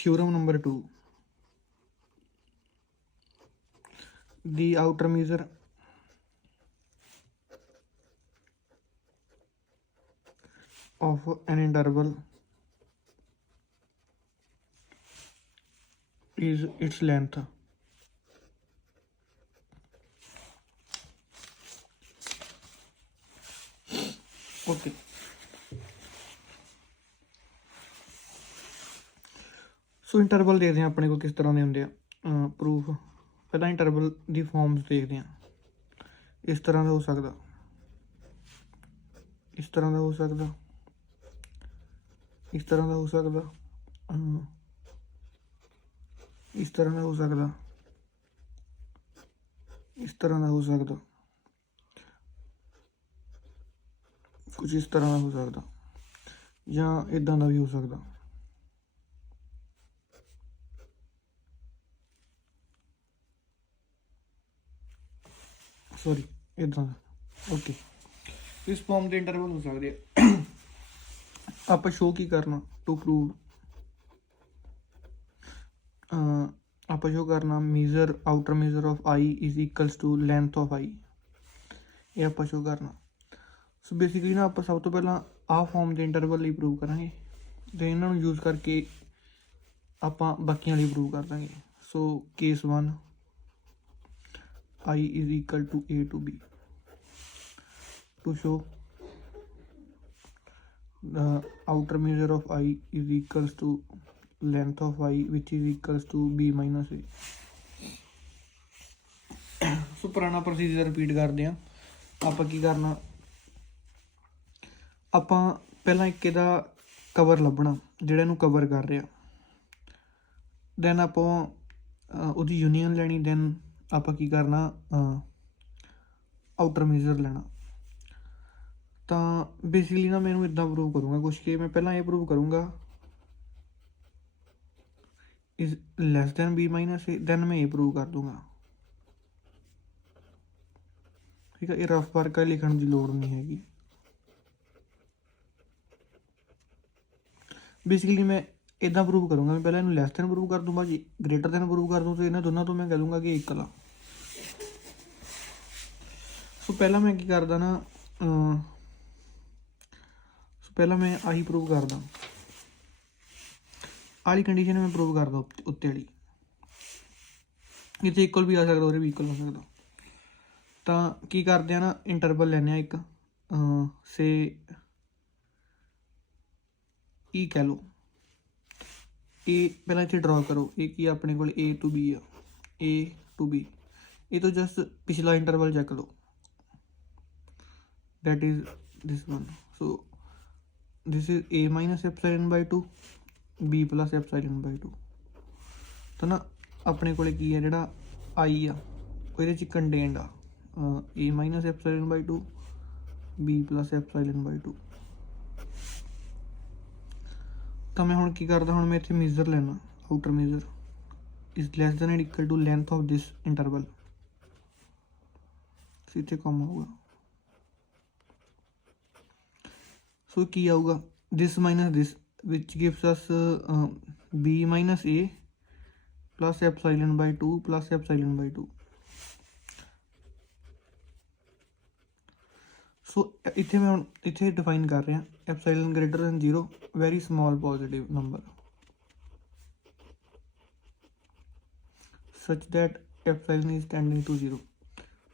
Theorem number 2. The outer measure of an interval is its length. Okay. So interval ਦੇਖਦੇ ਹਾਂ ਆਪਣੇ ਕੋਲ ਕਿਸ ਤਰ੍ਹਾਂ ਦੇ ਹੁੰਦੇ ਆ ਪ੍ਰੂਫ। ਪਹਿਲਾਂ ਇੰਟਰਵਲ ਦੀ ਫਾਰਮਸ ਦੇਖਦੇ ਹਾਂ। ਇਸ ਤਰ੍ਹਾਂ ਦਾ ਹੋ ਸਕਦਾ, ਇਸ ਤਰ੍ਹਾਂ ਦਾ ਹੋ ਸਕਦਾ, ਇਸ ਤਰ੍ਹਾਂ ਦਾ ਹੋ ਸਕਦਾ, ਇਸ ਤਰ੍ਹਾਂ ਦਾ ਹੋ ਸਕਦਾ, ਇਸ ਤਰ੍ਹਾਂ ਦਾ ਹੋ ਸਕਦਾ, ਕੁਝ ਇਸ ਤਰ੍ਹਾਂ ਦਾ ਹੋ ਸਕਦਾ, ਜਾਂ ਇੱਦਾਂ ਦਾ ਵੀ ਹੋ ਸਕਦਾ। ਸੌਰੀ, ਇੱਦਾਂ ਦਾ। ਓਕੇ, ਇਸ ਫਾਰਮ ਦੇ ਇੰਟਰਵਲ ਹੋ ਸਕਦੇ ਆ। ਆਪਾਂ ਸ਼ੋ ਕੀ ਕਰਨਾ ਟੂ ਪ੍ਰੂਵ, ਆਪਾਂ ਸ਼ੋ ਕਰਨਾ measure outer measure of I is equals to length of I. ਇਹ ਆਪਾਂ ਸ਼ੋ ਕਰਨਾ। ਸੋ ਬੇਸਿਕਲੀ ਨਾ ਆਪਾਂ ਸਭ ਤੋਂ ਪਹਿਲਾਂ ਆਹ ਫਾਰਮ ਦੇ ਇੰਟਰਵਲ ਲਈ ਪ੍ਰੂਵ ਕਰਾਂਗੇ, ਅਤੇ ਇਹਨਾਂ ਨੂੰ ਯੂਜ਼ ਕਰਕੇ ਆਪਾਂ ਬਾਕੀਆਂ ਲਈ ਪ੍ਰੂਵ ਕਰ ਦਾਂਗੇ। ਸੋ case 1 I is equal to A to B to show the outer measure of I is equals to length of I which is equals to B minus A। ਸੋ ਪੁਰਾਣਾ ਪ੍ਰੋਸੀਜਰ ਰਿਪੀਟ ਕਰਦੇ ਹਾਂ। ਆਪਾਂ ਕੀ ਕਰਨਾ, ਆਪਾਂ ਪਹਿਲਾਂ ਇੱਕ ਇਹਦਾ ਕਵਰ ਲੱਭਣਾ ਜਿਹੜਾ ਇਹਨੂੰ ਕਵਰ ਕਰ ਰਿਹਾ, ਦੈਨ ਆਪਾਂ ਉਹਦੀ ਯੂਨੀਅਨ ਲੈਣੀ, ਦੈਨ ਆਪਾਂ ਕੀ ਕਰਨਾ ਆਊਟਰ ਮੇਜਰ ਲੈਣਾ। ਤਾਂ ਬੇਸਿਕਲੀ ਨਾ ਮੈਨੂੰ ਇੱਦਾਂ ਪ੍ਰੂਵ ਕਰੂੰਗਾ ਕੁਛ ਕਿ ਮੈਂ ਪਹਿਲਾਂ ਇਹ ਪ੍ਰੂਵ ਕਰੂੰਗਾ is less than B minus A, then ਮੈਂ ਇਹ ਪ੍ਰੂਵ ਕਰ ਦੂੰਗਾ। ਠੀਕ ਹੈ, ਇਹ ਰਫ ਵਰਕ ਲਿਖਣ ਦੀ ਲੋੜ ਨਹੀਂ ਹੈਗੀ। ਬੇਸਿਕਲੀ ਮੈਂ ਇੱਦਾਂ ਪ੍ਰੂਵ ਕਰੂੰਗਾ, ਮੈਂ ਪਹਿਲਾਂ ਇਹਨੂੰ ਲੈਸ ਦੈਨ ਪ੍ਰੂਵ ਕਰ ਦੂੰ, ਭਾਜੀ ਗ੍ਰੇਟਰ ਦੈਨ ਪ੍ਰੂਵ ਕਰ ਦੂੰ, ਅਤੇ ਇਹਨਾਂ ਦੋਨਾਂ ਤੋਂ ਮੈਂ ਕਹਿ ਦੂੰਗਾ ਕਿ ਇਕੁਅਲ ਆ। ਸੋ ਪਹਿਲਾਂ ਮੈਂ ਕੀ ਕਰਦਾ ਨਾ, ਸੋ ਪਹਿਲਾਂ ਮੈਂ ਆਹੀ ਪ੍ਰੂਵ ਕਰਦਾ, ਆਹਲੀ ਕੰਡੀਸ਼ਨ ਮੈਂ ਪ੍ਰੂਵ ਕਰਦਾ ਉੱਤੇ ਵਾਲੀ। ਇੱਥੇ ਇਕੁਅਲ ਵੀ ਆ ਸਕਦਾ, ਉਹਦੇ ਵੀ ਇਕੁਅਲ ਹੋ ਸਕਦਾ। ਤਾਂ ਕੀ ਕਰਦੇ ਆ ਨਾ, ਇੰਟਰਵਲ ਲੈਂਦੇ ਹਾਂ ਇੱਕ, ਸੇ E ਕਹਿ ਲਓ। ਇਹ ਪਹਿਲਾਂ ਇੱਥੇ ਡਰਾ ਕਰੋ, ਇਹ ਕੀ ਆਪਣੇ ਕੋਲ A to B ਆ, A to B। ਇਹ ਤੋਂ ਜਸਟ ਪਿਛਲਾ ਇੰਟਰਵਲ ਚੈੱਕ ਲਓ, that is this one। so this is A minus epsilon by 2, B plus epsilon by 2। ਤਾਂ ਨਾ ਆਪਣੇ ਕੋਲੇ ਕੀ ਹੈ, ਜਿਹੜਾ I ਆ ਉਹਦੇ 'ਚ ਕੰਟੇਨਡ ਆ A minus epsilon by 2, B plus epsilon by 2। ਤਾਂ ਮੈਂ ਹੁਣ ਕੀ ਕਰਦਾ, ਹੁਣ ਮੈਂ ਇੱਥੇ ਮੇਜਰ ਲੈਣਾ, outer measure is less than and equal to length of this interval. So ਇੱਥੇ ਕੰਮ ਹੋਊਗਾ। ਸੋ ਕੀ ਆਊਗਾ, this minus this which gives us B minus A plus epsilon by 2 plus epsilon by 2। So ਇੱਥੇ ਮੈਂ ਹੁਣ ਇੱਥੇ ਡਿਫਾਈਨ ਕਰ ਰਿਹਾ epsilon greater than 0, very small positive number, such that epsilon is tending to 0।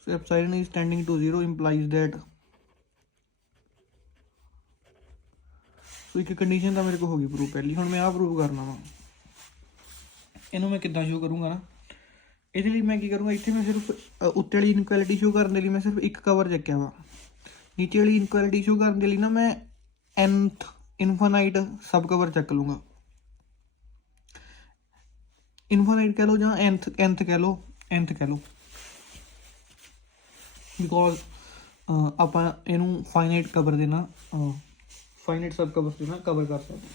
so epsilon is tending to 0 implies that, so ਇੱਕ condition ਤਾਂ ਮੇਰੇ ਕੋਲ ਹੋ ਗਈ ਪ੍ਰੂਵ ਪਹਿਲੀ। ਹੁਣ ਮੈਂ ਆਹ ਪ੍ਰੂਵ ਕਰਨਾ ਵਾ, ਇਹਨੂੰ ਮੈਂ ਕਿੱਦਾਂ ਸ਼ੋ ਕਰੂੰਗਾ ਨਾ, ਇਹਦੇ ਲਈ ਮੈਂ ਕੀ ਕਰੂੰਗਾ, ਇੱਥੇ ਮੈਂ ਸਿਰਫ ਉੱਤੇ ਵਾਲੀ ਇਨਕੁਐਲਿਟੀ ਸ਼ੋ ਕਰਨ ਦੇ ਲਈ ਮੈਂ ਸਿਰਫ ਇੱਕ ਕਵਰ ਚੱਕਿਆ ਵਾ। ਨੀਚੇ ਵਾਲੀ ਇਨਕੁਐਲਿਟੀ ਸ਼ੋ ਕਰਨ ਦੇ ਲਈ ਨਾ ਮੈਂ nth ਇਨਫਾਨਾਈਟ ਸਬ ਕਵਰ ਚੱਕ ਲੂੰਗਾ। ਇਨਫਾਨਾਈਟ ਕਹਿ ਲਓ ਜਾਂ nth ਕਹਿ ਲਓ, nth ਕਹਿ ਲਓ, ਬਿਕੋਜ਼ ਆਪਾਂ ਇਹਨੂੰ ਫਾਈਨਾਈਟ ਕਵਰ ਦੇਣਾ, ਫਾਈਨਾਈਟ ਸਬ ਕਵਰ ਦੇਣਾ ਕਵਰ ਕਰ ਸਕਦੇ।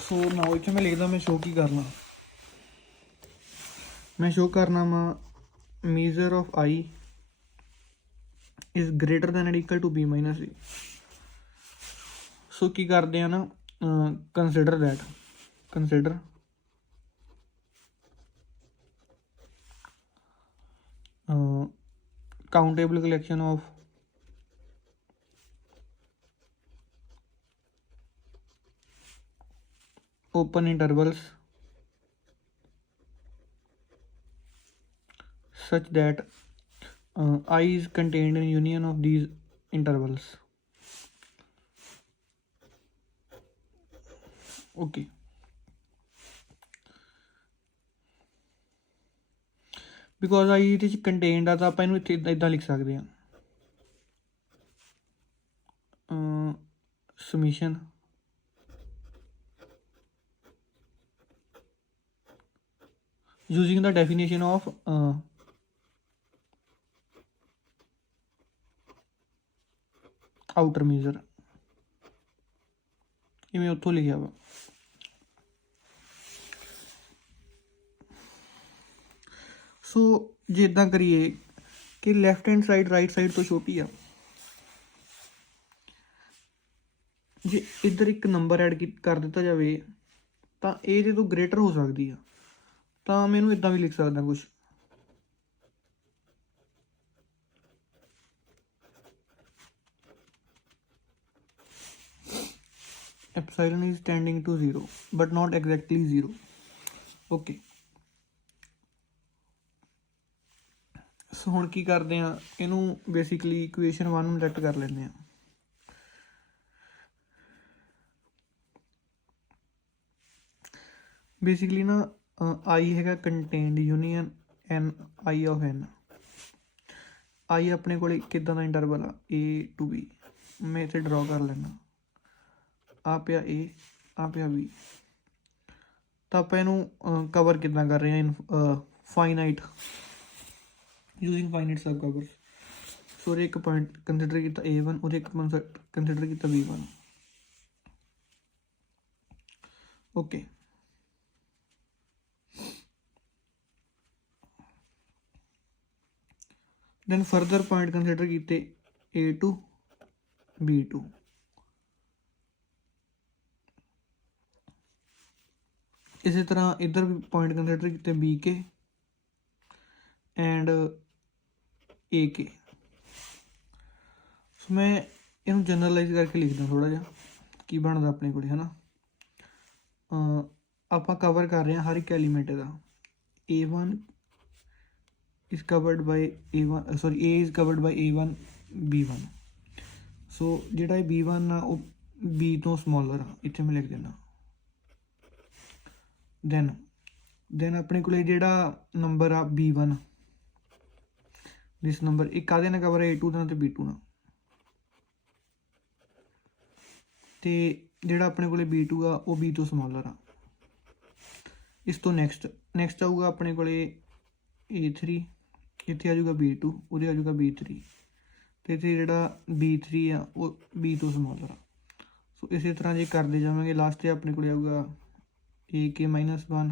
ਸੋ ਨਾਓ ਇੱਥੇ ਮੈਂ ਲਿਖਦਾ, ਮੈਂ ਸ਼ੋ ਕੀ ਕਰਨਾ, ਮੈਂ ਸ਼ੋ ਕਰਨਾ ਵਾ measure of I is greater than or equal to B minus A। ਸੋ ਕੀ ਕਰਦੇ ਆ ਨਾ, ਕੰਸਿਡਰ countable collection of open intervals such that I is contained in union of these intervals. Okay. Because I ਇਹਦੇ 'ਚ contained ਆ ਤਾਂ ਆਪਾਂ ਇਹਨੂੰ ਇੱਥੇ ਇੱਦਾਂ ਲਿਖ ਸਕਦੇ ਹਾਂ, ਸਮੀਸ਼ਨ using the definition of outer measure, ਇਵੇਂ ਉੱਥੋਂ ਲਿਖਿਆ ਵਾ। ਸੋ ਜੇ ਇੱਦਾਂ ਕਰੀਏ ਕਿ left hand side right side ਤੋਂ ਛੋਟੀ ਆ, ਜੇ ਇੱਧਰ ਇੱਕ ਨੰਬਰ ਐਡ ਕਰ ਦਿੱਤਾ ਜਾਵੇ ਤਾਂ ਇਹ ਇਹਦੇ ਤੋਂ ਗ੍ਰੇਟਰ ਹੋ ਸਕਦੀ ਆ, ਤਾਂ ਮੈਂ ਇਹਨੂੰ ਇੱਦਾਂ ਵੀ ਲਿਖ ਸਕਦਾ ਕੁਛ, epsilon is tending to 0 but not exactly 0. Okay. ਸੋ ਹੁਣ ਕੀ ਕਰਦੇ ਆ, ਇਹਨੂੰ ਬੇਸਿਕਲੀ ਇਕੁਏਸ਼ਨ 1 ਨੂੰ ਲੈਕਟ ਕਰ ਲੈਂਦੇ ਆ। ਬੇਸਿਕਲੀ ਨਾ I ਹੈਗਾ contained union n I of n। I ਆਪਣੇ ਕੋਲ ਕਿੱਦਾਂ ਦਾ ਇੰਟਰਵਲ ਆ, A to B। ਮੈਂ ਇੱਥੇ ਡਰਾ ਕਰ ਲੈਣਾ, ਆ ਪਿਆ A, ਆ ਪਿਆ B। ਤਾਂ ਆਪਾਂ ਇਹਨੂੰ ਕਵਰ ਕਿੱਦਾਂ ਕਰ ਰਹੇ ਹਾਂ, ਫਾਈਨਾਈਟ ਯੂਜ਼ਿੰਗ ਫਾਈਨਾਈਟ ਸਬ ਕਵਰ। ਸੋ ਉਹਦੇ ਇੱਕ ਪੁਆਇੰਟ ਕੰਸੀਡਰ ਕੀਤਾ A1, ਉਹਦੇ ਇੱਕ ਕੰਸੀਡਰ ਕੀਤਾ B1। Okay, then further point consider ਕੀਤੇ A2 B2। ਇਸੇ ਤਰ੍ਹਾਂ ਇੱਧਰ ਵੀ ਪੁਆਇੰਟ ਕੰਸੀਡਰ ਕੀਤੇ BK ਐਂਡ AK। ਸੋ ਮੈਂ ਇਹਨੂੰ ਜਨਰਲਾਈਜ਼ ਕਰਕੇ ਲਿਖਦਾ ਥੋੜ੍ਹਾ ਜਿਹਾ, ਕੀ ਬਣਦਾ ਆਪਣੇ ਕੋਲ ਹੈ ਨਾ। ਆਪਾਂ ਕਵਰ ਕਰ ਰਹੇ ਹਾਂ ਹਰ ਇੱਕ element the. A1 is covered by A1, sorry A is covered by A1 B1। ਸੋ ਜਿਹੜਾ ਇਹ B1 ਆ ਉਹ B ਤੋਂ ਸਮੋਲਰ ਆ, ਇੱਥੇ ਮੈਂ ਲਿਖ ਦਿੰਦਾ। ਦੈਨ ਆਪਣੇ ਕੋਲ ਜਿਹੜਾ ਨੰਬਰ ਆ B1, ਦਿਸ ਨੰਬਰ ਇੱਕ ਕਾਹਦੇ ਨਾਲ ਕਵਰ ਹੈ, A2 ਨਾਲ ਅਤੇ B2 ਨਾਲ। ਅਤੇ ਜਿਹੜਾ ਆਪਣੇ ਕੋਲ B2 ਆ ਉਹ B ਤੋਂ ਸਮੋਲਰ ਆ। ਇਸ ਤੋਂ ਨੈਕਸਟ ਆਊਗਾ ਆਪਣੇ ਕੋਲ A3, ਇੱਥੇ ਆ ਜਾਊਗਾ B2, ਉਹਦੇ ਆ ਜਾਊਗਾ B3, ਅਤੇ ਇੱਥੇ ਜਿਹੜਾ B3 ਆ ਉਹ B ਤੋਂ ਸਮੋਲਰ ਆ। ਸੋ ਇਸੇ ਤਰ੍ਹਾਂ ਜੇ ਕਰਦੇ ਜਾਵਾਂਗੇ, ਲਾਸਟ 'ਤੇ ਆਪਣੇ ਕੋਲ ਆਊਗਾ AK -1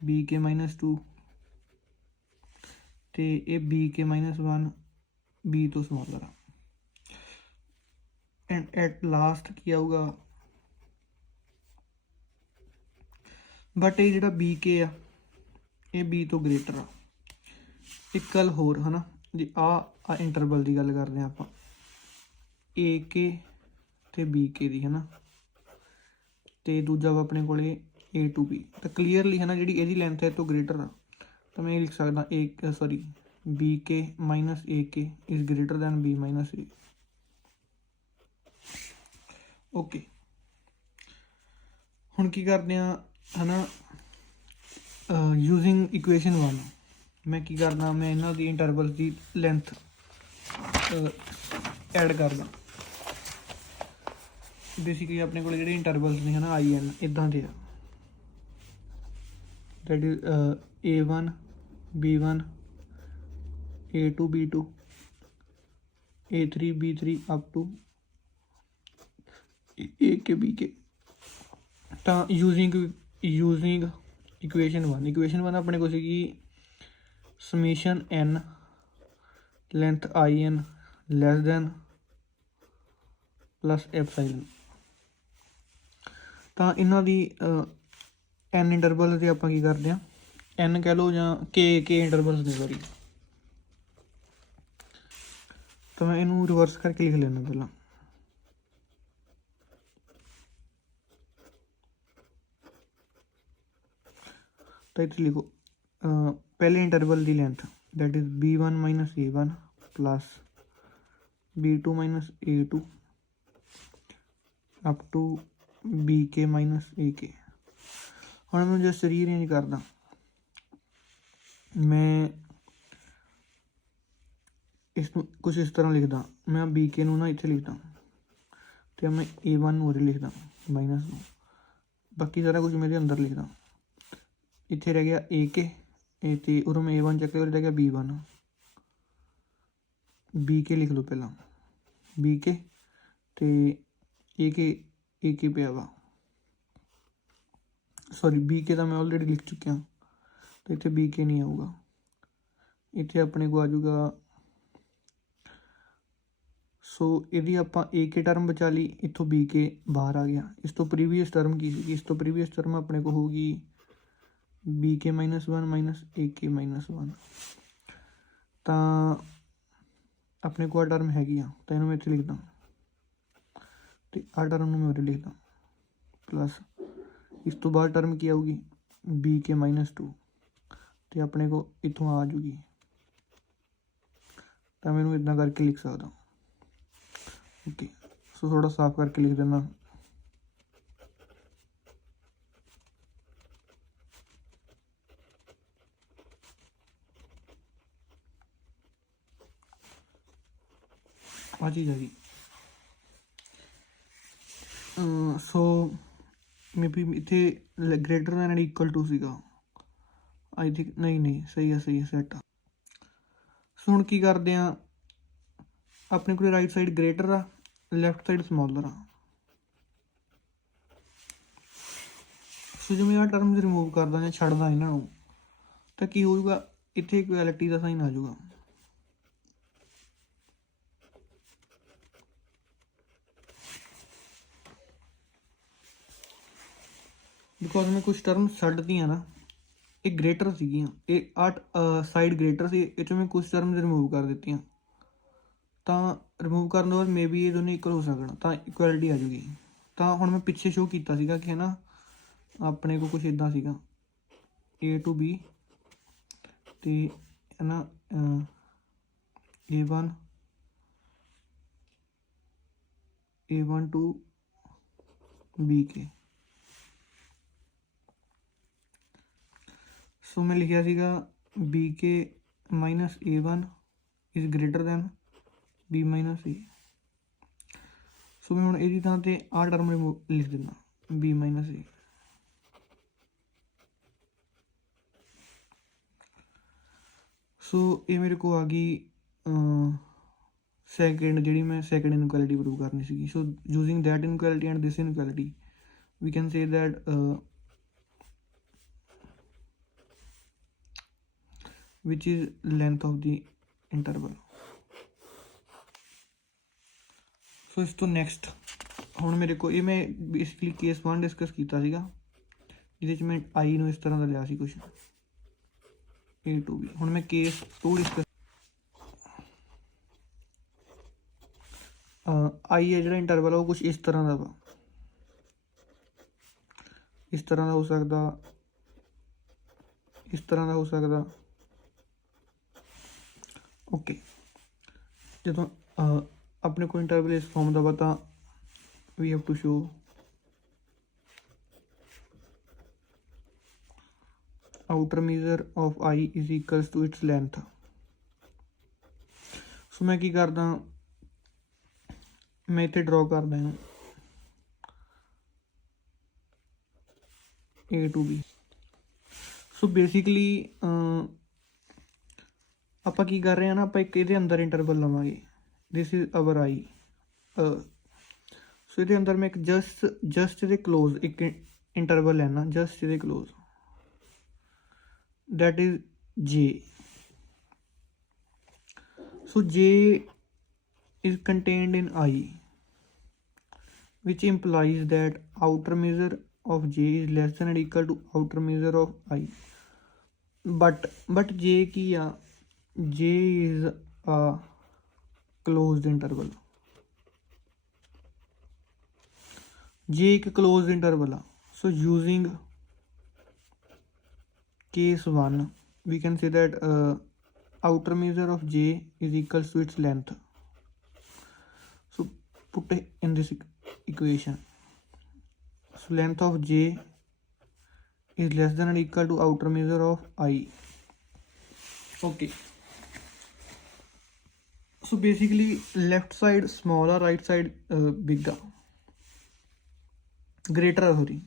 BK -2 ਅਤੇ ਇਹ BK -1 B ਤੋਂ ਸਮੋਲਰ ਆ। ਐਂਡ ਐਟ ਲਾਸਟ ਕੀ ਆਊਗਾ, ਬਟ ਇਹ ਜਿਹੜਾ BK ਆ ਇਹ B ਤੋਂ ਗ੍ਰੇਟਰ ਆ। ਇੱਕ ਗੱਲ ਹੋਰ ਹੈ ਨਾ, ਜੇ ਆ ਇੰਟਰਵਲ ਦੀ ਗੱਲ ਕਰਦੇ ਹਾਂ ਆਪਾਂ, AK ਅਤੇ BK ਦੀ ਹੈ ਨਾ, ਅਤੇ ਦੂਜਾ ਵਾ ਆਪਣੇ ਕੋਲ A to B। ਤਾਂ ਕਲੀਅਰਲੀ ਹੈ ਨਾ ਜਿਹੜੀ ਇਹਦੀ ਲੈਂਥ ਹੈ ਇਹ ਤੋਂ ਗ੍ਰੇਟਰ ਆ, ਤਾਂ ਮੈਂ ਇਹ ਲਿਖ ਸਕਦਾ BK -AK is greater then B -A। Okay, ਹੁਣ ਕੀ ਕਰਦੇ ਹਾਂ ਹੈ ਨਾ, ਯੂਜ਼ਿੰਗ ਇਕੁਏਸ਼ਨ 1 ਮੈਂ ਕੀ ਕਰਦਾ, ਮੈਂ ਇਹਨਾਂ ਦੀ ਇੰਟਰਵਲ ਦੀ ਲੈਂਥ ਐਡ ਕਰਦਾ। ਬੇਸਿਕਲੀ ਆਪਣੇ ਕੋਲ ਜਿਹੜੇ ਇੰਟਰਵਲਸ ਨੇ ਹੈ ਨਾ IN ਇੱਦਾਂ ਦੇ ਆ, that is A1 B1 A2 B2 A3 B3 up to AK BK। ਤਾਂ ਯੂਜ਼ਿੰਗ ਇਕੁਏਸ਼ਨ 1 ਆਪਣੇ ਕੋਲ ਸੀਗੀ summation n length IN less than plus epsilon. ਤਾਂ ਇਹਨਾਂ ਦੀ n ਇੰਟਰਵਲ 'ਤੇ ਆਪਾਂ ਕੀ ਕਰਦੇ ਹਾਂ, n ਕਹਿ ਲਓ ਜਾਂ k ਇੰਟਰਵਲਸ ਨੇ ਸੌਰੀ। ਤਾਂ ਮੈਂ ਇਹਨੂੰ ਰਿਵਰਸ ਕਰਕੇ ਲਿਖ ਲੈਂਦਾ ਪਹਿਲਾਂ। ਤਾਂ ਇੱਥੇ ਲਿਖੋ ਪਹਿਲੇ ਇੰਟਰਵਲ ਦੀ length that is b1 minus a1 plus b2 minus a2 up to bk minus ak। ਹੁਣ ਮੈਂ ਜਸਟ ਰੀਅਰੇਂਜ ਕਰਦਾ, ਮੈਂ ਇਸ ਨੂੰ ਕੁਛ ਇਸ ਤਰ੍ਹਾਂ ਲਿਖਦਾ, ਮੈਂ bk ਨੂੰ ਨਾ ਇੱਥੇ ਲਿਖਦਾ ਅਤੇ ਮੈਂ a1 ਨੂੰ ਉਰੇ ਲਿਖਦਾ ਮਾਈਨਸ ਨੂੰ, ਬਾਕੀ ਸਾਰਾ ਕੁਝ ਮੇਰੇ ਅੰਦਰ ਲਿਖਦਾ। ਇੱਥੇ ਰਹਿ ਗਿਆ ak ਅਤੇ ਉਰੋਂ ਮੈਂ a1 ਚੱਕ ਕੇ ਉਰੇ ਰਹਿ ਗਿਆ b1। bk ਲਿਖ ਲਓ ਪਹਿਲਾਂ, bk ਅਤੇ ak ਪਿਆ ਵਾ, ਸੌਰੀ bk ਤਾਂ ਮੈਂ ਆਲਰੇਡੀ ਲਿਖ ਚੁੱਕਿਆ, ਅਤੇ ਇੱਥੇ bk ਨਹੀਂ ਆਊਗਾ। ਇੱਥੇ ਆਪਣੇ ਕੋਲ ਆ ਜਾਊਗਾ, ਸੋ ਇਹਦੀ ਆਪਾਂ ak ਟਰਮ ਬਚਾ ਲਈ, ਇੱਥੋਂ bk ਬਾਹਰ ਆ ਗਿਆ। ਇਸ ਤੋਂ ਪ੍ਰੀਵੀਅਸ ਟਰਮ ਕੀ ਸੀਗੀ, ਇਸ ਤੋਂ ਪ੍ਰੀਵੀਅਸ ਟਰਮ ਆਪਣੇ ਕੋਲ ਹੋਊਗੀ bk minus 1 minus ak minus 1। ਤਾਂ ਆਪਣੇ ਕੋਲ ਟਰਮ ਹੈਗੀ ਆ, ਤਾਂ ਇਹਨੂੰ ਮੈਂ ਇੱਥੇ ਲਿਖਦਾ ਅਤੇ ਆਹ ਟਰਮ ਨੂੰ ਮੈਂ ਉਰੇ ਲਿਖਦਾ ਪਲਸ ਇਸ ਤੋਂ ਬਾਅਦ ਟਰਮ ਕੀ ਆਊਗੀ bk ਮਾਈਨਸ 2, ਅਤੇ ਆਪਣੇ ਕੋਲ ਇੱਥੋਂ ਆ ਜੂਗੀ। ਤਾਂ ਮੈਨੂੰ ਇੱਦਾਂ ਕਰਕੇ ਲਿਖ ਸਕਦਾ। ਓਕੇ, ਸੋ ਥੋੜ੍ਹਾ ਸਾਫ਼ ਕਰਕੇ ਲਿਖ ਦੇਣਾ। ਆ ਚੀਜ਼ ਹੈਗੀ। ਸੋ ਮੇ ਬੀ ਇੱਥੇ greater than and equal to ਸੀਗਾ, ਆਈ ਥਿੰਕ। ਨਹੀਂ ਸਹੀ ਹੈ ਸੈੱਟ ਆ। ਸੋ ਹੁਣ ਕੀ ਕਰਦੇ ਹਾਂ, ਆਪਣੇ ਕੋਲ ਰਾਈਟ ਸਾਈਡ ਗ੍ਰੇਟਰ ਆ, ਲੈਫਟ ਸਾਈਡ ਸਮੋਲਰ ਆ। ਸੋ ਜਿਵੇਂ ਆਹ ਟਰਮਸ ਰਿਮੂਵ ਕਰਦਾ ਜਾਂ ਛੱਡਦਾ ਇਹਨਾਂ ਨੂੰ, ਤਾਂ ਕੀ ਹੋਊਗਾ, ਇੱਥੇ ਇਕੁਐਲਿਟੀ ਦਾ ਸਾਈਨ ਆ ਜਾਊਗਾ। ਬਿਕੋਜ਼ ਮੈਂ ਕੁਛ ਟਰਮਸ ਛੱਡਦੀਆਂ ਨਾ, ਇਹ ਗ੍ਰੇਟਰ ਸੀਗੀਆਂ, ਇਹ ਆਟ ਸਾਈਡ ਗ੍ਰੇਟਰ ਸੀ, ਇਹ 'ਚੋਂ ਮੈਂ ਕੁਛ ਟਰਮਸ ਰਿਮੂਵ ਕਰ ਦਿੱਤੀਆਂ। ਤਾਂ ਰਿਮੂਵ ਕਰਨ ਤੋਂ ਬਾਅਦ ਮੇ ਬੀ ਇਹ ਦੋਨੇ ਇਕੁਅਲ ਹੋ ਸਕਣ, ਤਾਂ ਇਕੁਐਲਿਟੀ ਆ ਜੂਗੀ। ਤਾਂ ਹੁਣ ਮੈਂ ਪਿੱਛੇ ਸ਼ੋਅ ਕੀਤਾ ਸੀਗਾ ਕਿ ਹੈ ਨਾ, ਆਪਣੇ ਕੋਲ ਕੁਛ ਇੱਦਾਂ ਸੀਗਾ a to b ਅਤੇ ਹੈ ਨਾ a1 to bk। ਸੋ ਮੈਂ ਲਿਖਿਆ ਸੀਗਾ bk minus a1 is greater then b minus a। ਸੋ ਮੈਂ ਹੁਣ ਇਹਦੀ ਥਾਂ 'ਤੇ ਆਹ ਟਰਮ ਲਿਖ ਦਿੰਦਾ b ਮਾਈਨਸ a। ਸੋ ਇਹ ਮੇਰੇ ਕੋਲ ਆ ਗਈ ਜਿਹੜੀ ਮੈਂ ਸੈਕਿੰਡ ਇਨਕੁਐਲਿਟੀ ਪ੍ਰੂਵ ਕਰਨੀ ਸੀਗੀ। So using that inequality and this inequality we can say that which is length of the interval। ਸੋ ਇਸ ਤੋਂ ਨੈਕਸਟ ਹੁਣ ਮੇਰੇ ਕੋਲ ਇਹ ਮੈਂ ਬੇਸਿਕਲੀ ਕੇਸ 1 ਡਿਸਕਸ ਕੀਤਾ ਸੀਗਾ, ਜਿਹਦੇ 'ਚ ਮੈਂ ਆਈ ਨੂੰ ਇਸ ਤਰ੍ਹਾਂ ਦਾ ਲਿਆ ਸੀ ਕੁਛ a to b। ਹੁਣ ਮੈਂ ਕੇਸ 2 ਡਿਸਕਸ, ਆਈ ਹੈ ਜਿਹੜਾ ਇੰਟਰਵਲ ਆ ਉਹ ਕੁਛ ਇਸ ਤਰ੍ਹਾਂ ਦਾ ਵਾ, ਇਸ ਤਰ੍ਹਾਂ ਦਾ ਹੋ ਸਕਦਾ, ਇਸ ਤਰ੍ਹਾਂ ਦਾ ਹੋ ਸਕਦਾ। ਓਕੇ, ਜਦੋਂ ਆਪਣੇ ਕੋਲ ਇੰਟਰਵਲ ਇਸ ਫਾਰਮ ਦਾ ਵਾ ਤਾਂ we have to show outer measure of I is equals to its length. So ਮੈਂ ਕੀ ਕਰਦਾ, ਮੈਂ ਇੱਥੇ ਡਰੋ ਕਰਦਾ ਇਹਨੂੰ a to b। So basically ਆਪਾਂ ਕੀ ਕਰ ਰਹੇ ਹਾਂ ਨਾ, ਆਪਾਂ ਇੱਕ ਇਹਦੇ ਅੰਦਰ ਇੰਟਰਵਲ ਲਵਾਂਗੇ, ਦਿਸ ਇਜ਼ ਅਵਰ ਆਈ। ਸੋ ਇਹਦੇ ਅੰਦਰ ਮੈਂ ਇੱਕ ਜਸਟ ਇਹਦੇ ਕਲੋਜ਼ ਇੱਕ ਇੰਟਰਵਲ ਲੈਣਾ, ਜਸਟ ਇਹਦੇ close, that is j। so j is contained in I। which implies that outer measure of j is less than or equal to outer measure of I. But j ਕੀ ਆ, j is a closed interval. j ਇੱਕ closed interval ਆ. So using case 1 we can say that outer measure of j is equals to its length. So put it in this equation. So length of j is less than or equal to outer measure of I. Okay, so basically left side smaller, right side bigger, greater sorry.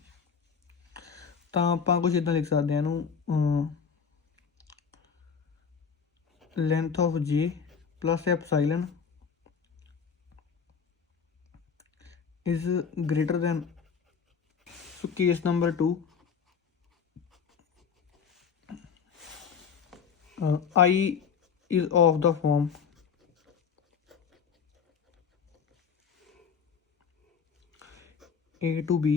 ਤਾਂ ਆਪਾਂ ਕੁਝ ਇੱਦਾਂ ਲਿਖ ਸਕਦੇ ਹਾਂ ਇਹਨੂੰ, length of j plus epsilon is greater than, so case number 2 I is of the form a to b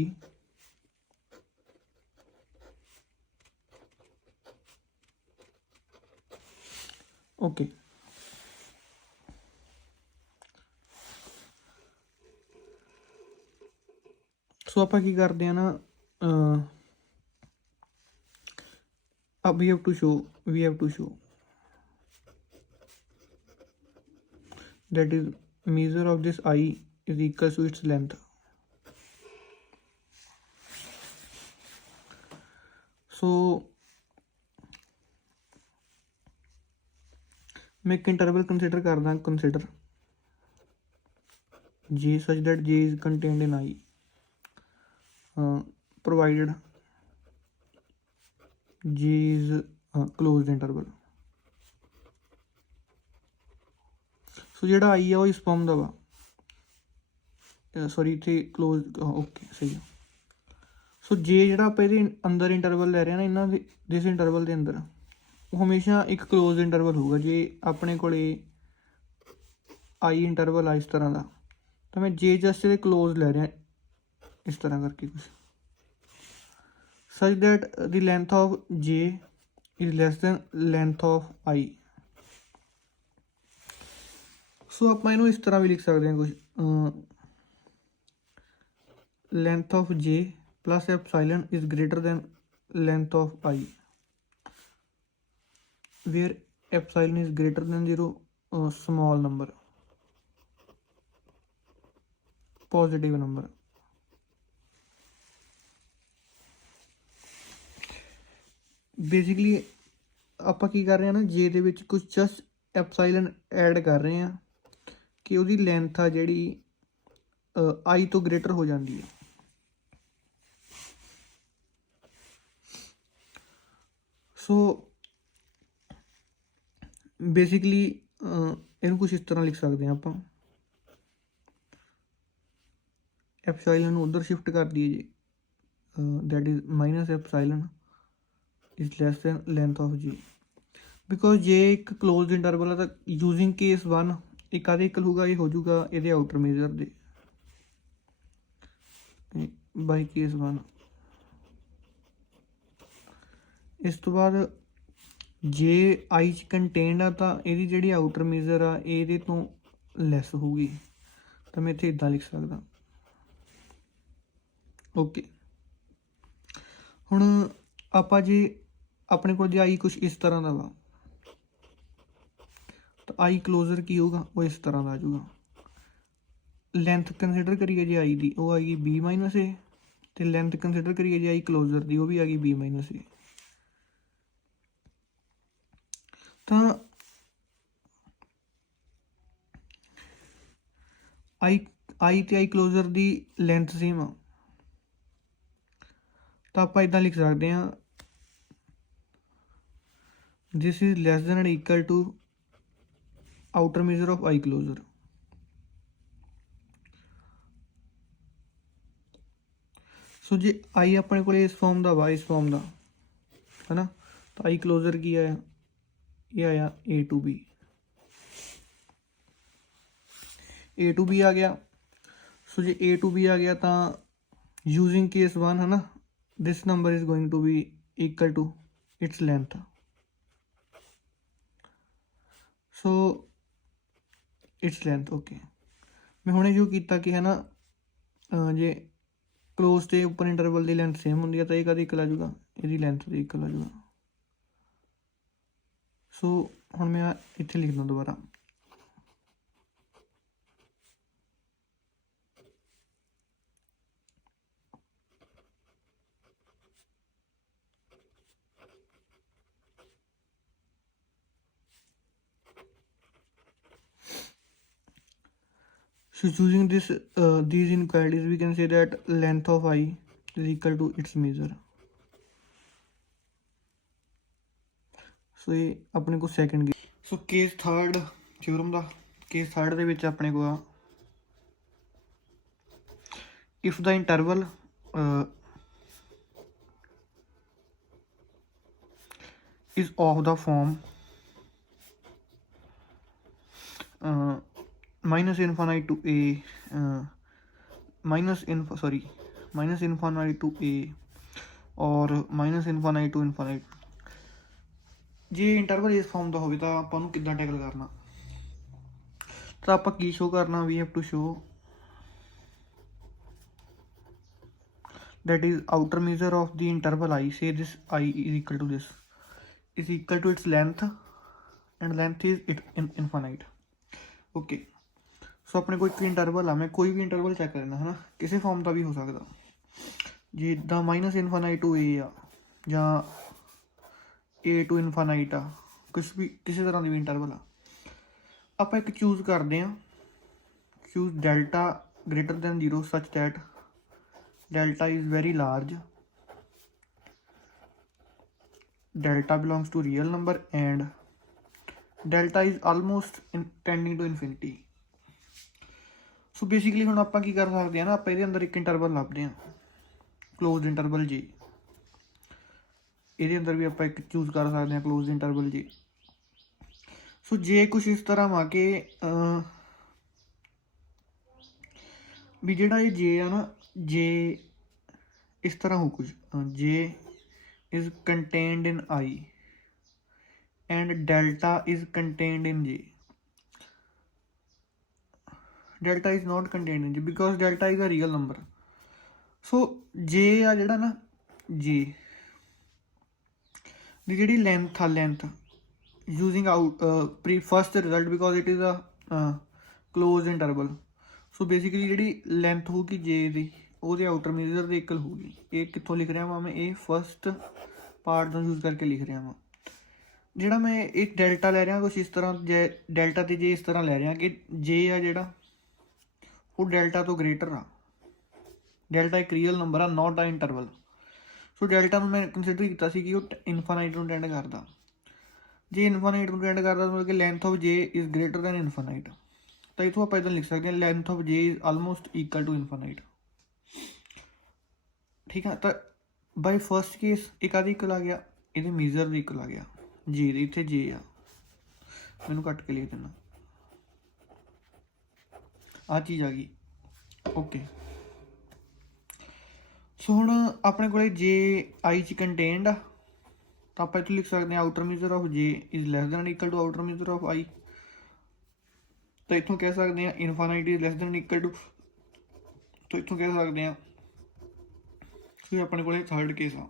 okay. ਸੋ ਆਪਾਂ ਕੀ ਕਰਦੇ ਆ ਨਾ, we have to show that is measure of this I is equal to its length. So मैं एक interval consider करदा, consider j such that j is contained in I, provided j is closed interval. ਸੋ ਜਿਹੜਾ I ਆ ਉਹ ਇਸ farm ਦਾ ਵਾ, sorry ਇੱਥੇ ਕਲੋਜ਼ ਓਕੇ ਸਹੀ ਆ। ਸੋ ਜੇ ਜਿਹੜਾ ਆਪਾਂ ਇਹਦੇ ਅੰਦਰ ਇੰਟਰਵਲ ਲੈ ਰਹੇ ਹਾਂ ਨਾ, ਇਹਨਾਂ ਦੇ ਜਿਸ ਇੰਟਰਵਲ ਦੇ ਅੰਦਰ, ਉਹ ਹਮੇਸ਼ਾ ਇੱਕ ਕਲੋਜ਼ ਇੰਟਰਵਲ ਹੋਊਗਾ। ਜੇ ਆਪਣੇ ਕੋਲ I ਇੰਟਰਵਲ ਆ ਇਸ ਤਰ੍ਹਾਂ ਦਾ, ਤਾਂ ਮੈਂ ਜੇ ਜਸਟ ਇਹਦੇ ਕਲੋਜ਼ ਲੈ ਰਿਹਾ ਇਸ ਤਰ੍ਹਾਂ ਕਰਕੇ ਕੁਛ, such that the length of j is less than length of I. ਸੋ ਆਪਾਂ ਇਹਨੂੰ ਇਸ ਤਰ੍ਹਾਂ ਵੀ ਲਿਖ ਸਕਦੇ ਹਾਂ ਕੁਛ, length of j plus epsilon is greater than length of I, where epsilon is greater than 0, small number, positive number. Basically ਆਪਾਂ ਕੀ ਕਰ ਰਹੇ ਹਾਂ ਨਾ, ਜੇ ਦੇ ਵਿੱਚ ਕੁਛ ਜਸਟ ਐਪਸਾਈਲਨ ਐਡ ਕਰ ਰਹੇ ਹਾਂ ਕਿ ਉਹਦੀ ਲੈਂਥ ਆ ਜਿਹੜੀ I ਤੋਂ ਗ੍ਰੇਟਰ ਹੋ ਜਾਂਦੀ ਹੈ। ਸੋ ਬੇਸਿਕਲੀ ਇਹਨੂੰ ਕੁਛ ਇਸ ਤਰ੍ਹਾਂ ਲਿਖ ਸਕਦੇ ਹਾਂ ਆਪਾਂ, ਐਪਸਾਈਲਨ ਨੂੰ ਉੱਧਰ ਸ਼ਿਫਟ ਕਰ ਦਈਏ ਜੀ, that is minus epsilon is less than length of j, because j ਇੱਕ closed interval ਹੈ। ਤਾਂ using case 1 ਇੱਕ ਆਦੇ ਇਕਲ ਹੋਊਗਾ, ਇਹ ਹੋ ਜਾਊਗਾ ਇਹਦੇ ਆਊਟਰ ਮੇਜਰ ਦੇ ਬਾਈ ਕੇਸ 1। ਇਸ ਤੋਂ ਬਾਅਦ ਜੇ I 'ਚ ਕੰਟੇਨਡ ਆ ਤਾਂ ਇਹਦੀ ਜਿਹੜੀ ਆਊਟਰ ਮੇਜਰ ਆ ਇਹਦੇ ਤੋਂ ਲੈਸ ਹੋਊਗੀ, ਤਾਂ ਮੈਂ ਇੱਥੇ ਇੱਦਾਂ ਲਿਖ ਸਕਦਾ। ਓਕੇ, ਹੁਣ ਆਪਾਂ ਜੇ ਆਪਣੇ ਕੋਲ ਜੇ I ਕੁਛ ਇਸ ਤਰ੍ਹਾਂ ਦਾ ਵਾ, ਤਾਂ I ਕਲੋਜ਼ਰ ਕੀ ਹੋਊਗਾ, ਉਹ ਇਸ ਤਰ੍ਹਾਂ ਦਾ ਆ ਜਾਊਗਾ। ਲੈਂਥ ਕੰਸੀਡਰ ਕਰੀਏ ਜੇ I ਦੀ, ਉਹ ਆਏਗੀ b ਮਾਈਨਸ a, ਅਤੇ ਲੈਂਥ ਕੰਸੀਡਰ ਕਰੀਏ ਜੇ I ਕਲੋਜ਼ਰ ਦੀ, ਉਹ ਵੀ ਆ ਗਈ b ਮਾਈਨਸ a। ਤਾਂ I ਤੇ I closure the length same ਆ, ਤਾਂ ਆਪਾਂ ਇੱਦਾਂ ਲਿਖ ਸਕਦੇ ਹਾਂ, this is less than or equal to outer measure of I closure. ਸੋ ਜੇ I ਆਪਣੇ ਕੋਲ ਇਸ ਫਾਰਮ ਦਾ ਵਾ, ਇਸ ਫਾਰਮ ਦਾ ਹੈ ਨਾ, ਤਾਂ I ਕਲੋਜ਼ਰ ਕੀ ਆਇਆ, ਇਹ ਆਇਆ A to B, A to B ਆ ਗਿਆ। ਸੋ ਜੇ A to B ਆ ਗਿਆ ਤਾਂ ਯੂਜ਼ਿੰਗ ਕੇਸ 1 ਹੈ ਨਾ, this number is going to be equal to its length. So its length okay. ਮੈਂ ਹੁਣੇ ਜੋ ਕੀਤਾ ਕਿ ਹੈ ਨਾ, ਜੇ ਕਲੋਜ਼ ਤੇ ਉੱਪਰ ਇੰਟਰਵਲ ਦੀ ਲੈਂਥ ਸੇਮ ਹੁੰਦੀ ਹੈ ਤਾਂ ਇਹ ਕਦੇ ਇਕੁਅਲ ਆ ਜਾਊਗਾ, ਇਹਦੀ ਲੈਂਥ ਦੀ ਇਕੁਅਲ ਆ ਜਾਊਗਾ। ਸੋ ਹੁਣ ਮੈਂ ਇੱਥੇ ਲਿਖਦਾ ਦੁਬਾਰਾ, so choosing this these inequalities we can say that length of I is equal to its measure। ਸੋ ਇਹ ਆਪਣੇ ਕੋਲ ਸੈਕਿੰਡ। ਸੋ ਕੇਸ ਥਰਡ ਥਿਊਰਮ ਦਾ, ਕੇਸ ਥਰਡ ਦੇ ਵਿੱਚ ਆਪਣੇ ਕੋਲ ਆ, if the interval is of the form minus infinite to a minus infinite to a or minus infinite to infinite। ਜੇ interval ਇਸ ਫਾਰਮ ਦਾ ਹੋਵੇ ਤਾਂ ਆਪਾਂ ਨੂੰ ਕਿੱਦਾਂ ਟੈਕਲ ਕਰਨਾ, ਤਾਂ ਆਪਾਂ ਕੀ ਸ਼ੋ ਕਰਨਾ, we have to show that is outer measure of the interval I, say this I is equal to this, is equal to its length and length is it infinite। okay, ਸੋ ਆਪਣੇ ਕੋਲ ਇੱਕ interval ਆ, ਮੈਂ ਕੋਈ ਵੀ interval check ਕਰਨਾ ਹੈ ਨਾ, ਕਿਸੇ ਫਾਰਮ ਦਾ ਵੀ ਹੋ ਸਕਦਾ, ਜਿੱਦਾਂ ਮਾਈਨਸ ਇਨਫਾਨਾਈਟ ਟੂ ਏ ਆ ਜਾਂ A to ਇਨਫਾਨਾਈਟ ਆ, ਕੁਛ ਵੀ ਕਿਸੇ ਤਰ੍ਹਾਂ ਦੀ ਵੀ ਇੰਟਰਵਲ ਆ, ਆਪਾਂ ਇੱਕ ਚੂਜ਼ ਕਰਦੇ ਹਾਂ, ਚੂਜ਼ ਡੈਲਟਾ ਗ੍ਰੇਟਰ ਦੈਨ 0 ਸੱਚ that delta is very large, delta belongs to real number and delta is almost tending to infinity। So basically ਹੁਣ ਆਪਾਂ ਕੀ ਕਰ ਸਕਦੇ ਹਾਂ ਨਾ, ਆਪਾਂ ਇਹਦੇ ਅੰਦਰ ਇੱਕ ਇੰਟਰਵਲ ਲੱਭਦੇ ਹਾਂ, ਕਲੋਜ਼ਡ ਇੰਟਰਵਲ ਜੇ, ਇਹਦੇ ਅੰਦਰ ਵੀ ਆਪਾਂ ਇੱਕ ਚੂਜ਼ ਕਰ ਸਕਦੇ ਹਾਂ ਕਲੋਜ਼ਡ ਇੰਟਰਵਲ ਜੇ। ਸੋ ਜੇ ਕੁਛ ਇਸ ਤਰ੍ਹਾਂ ਵਾ ਕਿ ਵੀ ਜਿਹੜਾ ਇਹ ਜੇ ਆ ਨਾ, ਜੇ ਇਸ ਤਰ੍ਹਾਂ ਹੋ ਕੁਝ, ਜੇ is contained in I and delta is contained in J, delta is not contained in J because delta is a real number। so J ਆ ਜਿਹੜਾ ਨਾ, J ਦੀ ਜਿਹੜੀ ਲੈਂਥ ਆ, length using out first result because it is a closed interval। So basically ਜਿਹੜੀ length ਹੋਊਗੀ J ਦੀ, ਉਹਦੇ outer major ਦੇ equal ਹੋਊਗੀ। ਇਹ ਕਿੱਥੋਂ ਲਿਖ ਰਿਹਾ ਵਾਂ ਮੈਂ, ਇਹ ਫਸਟ ਪਾਰਟ ਨੂੰ ਯੂਜ਼ ਕਰਕੇ ਲਿਖ ਰਿਹਾ ਵਾਂ। ਜਿਹੜਾ ਮੈਂ ਇੱਕ ਡੈਲਟਾ ਲੈ ਰਿਹਾ ਕੁਛ ਇਸ ਤਰ੍ਹਾਂ, ਜੇ ਡੈਲਟਾ ਤੇ ਜੇ ਇਸ ਤਰ੍ਹਾਂ ਲੈ ਰਿਹਾ ਕਿ ਜੇ ਆ ਜਿਹੜਾ ਉਹ ਡੈਲਟਾ ਤੋਂ ਗ੍ਰੇਟਰ ਆ, ਡੈਲਟਾ ਇੱਕ ਰੀਅਲ ਨੰਬਰ ਆ, ਨੋਟ ਆ ਇੰਟਰਵਲ। ਸੋ ਡੈਲਟਾ ਨੂੰ ਮੈਂ ਕੰਸੀਡਰ ਕੀਤਾ ਸੀ ਕਿ ਉਹ ਇਨਫਾਨਾਈਟ ਨੂੰ ਟੈਂਡ ਕਰਦਾ। ਜੇ ਇਨਫਾਨਾਈਟ ਨੂੰ ਟੈਂਡ ਕਰਦਾ ਮਤਲਬ ਕਿ length of J is greater then ਇਨਫਾਨਾਈਟ, ਤਾਂ ਇੱਥੋਂ ਆਪਾਂ ਇੱਦਾਂ ਲਿਖ ਸਕਦੇ ਹਾਂ length of J is almost equal to ਇਨਫਾਨਾਈਟ। ਠੀਕ ਆ, ਤਾਂ ਬਾਈ ਫਸਟ ਕੇਸ ਇੱਕ ਆਦਿ ਇਕੁਅਲ ਆ ਗਿਆ, ਇਹਦੇ ਮੇਜਰ ਵੀ ਇਕੁਅਲ ਆ ਗਿਆ ਜੇ ਦੇ, ਇੱਥੇ ਜੇ ਆ, ਮੈਨੂੰ ਕੱਟ ਕੇ ਲਿਖ ਦੇਣਾ, ਆਹ ਚੀਜ਼ ਆ ਗਈ। ਓਕੇ, ਸੋ ਹੁਣ ਆਪਣੇ ਕੋਲ ਜੇ ਆਈ 'ਚ ਕੰਟੇਨਡ ਆ, ਤਾਂ ਆਪਾਂ ਇੱਥੇ ਲਿਖ ਸਕਦੇ ਹਾਂ outer measure of J is less than equal to outer measure of I. ਤਾਂ ਇੱਥੋਂ ਕਹਿ ਸਕਦੇ ਹਾਂ infinite is less than equal to, ਤਾਂ ਇੱਥੋਂ ਕਹਿ ਸਕਦੇ ਹਾਂ ਕਿ ਆਪਣੇ ਕੋਲ ਥਰਡ ਕੇਸ ਆ।